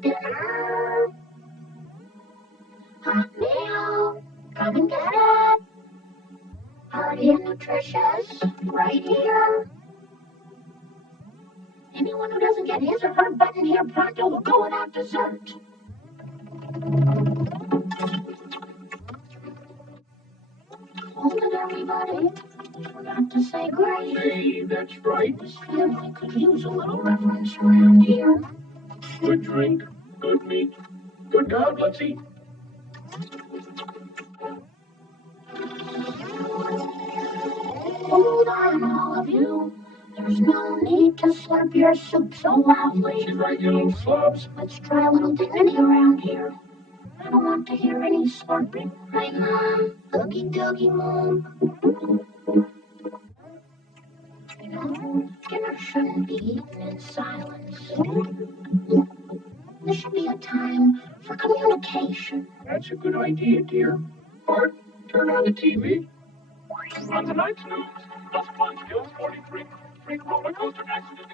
Dinner. Hot meal. Come and get it. Hearty and nutritious. Right here. Anyone who doesn't get his or her button here pronto will go without dessert. Hold it, everybody. Forgot to say grace. Hey, that's right. This family could use a little reverence around here. Good drink, good meat. Good God, let's eat. Hold on, all of you. There's no need to slurp your soup so loudly. She's right, you little slobs. Let's try a little dignity around here. I don't want to hear any slurping. Right, Mom? Oogie doogie, Mom. You know, dinner shouldn't be eaten in silence. There should be a time for communication. That's a good idea, dear. Bart, turn on the TV. On tonight's news, Dust Climb Skills 43, freak roller coaster accident.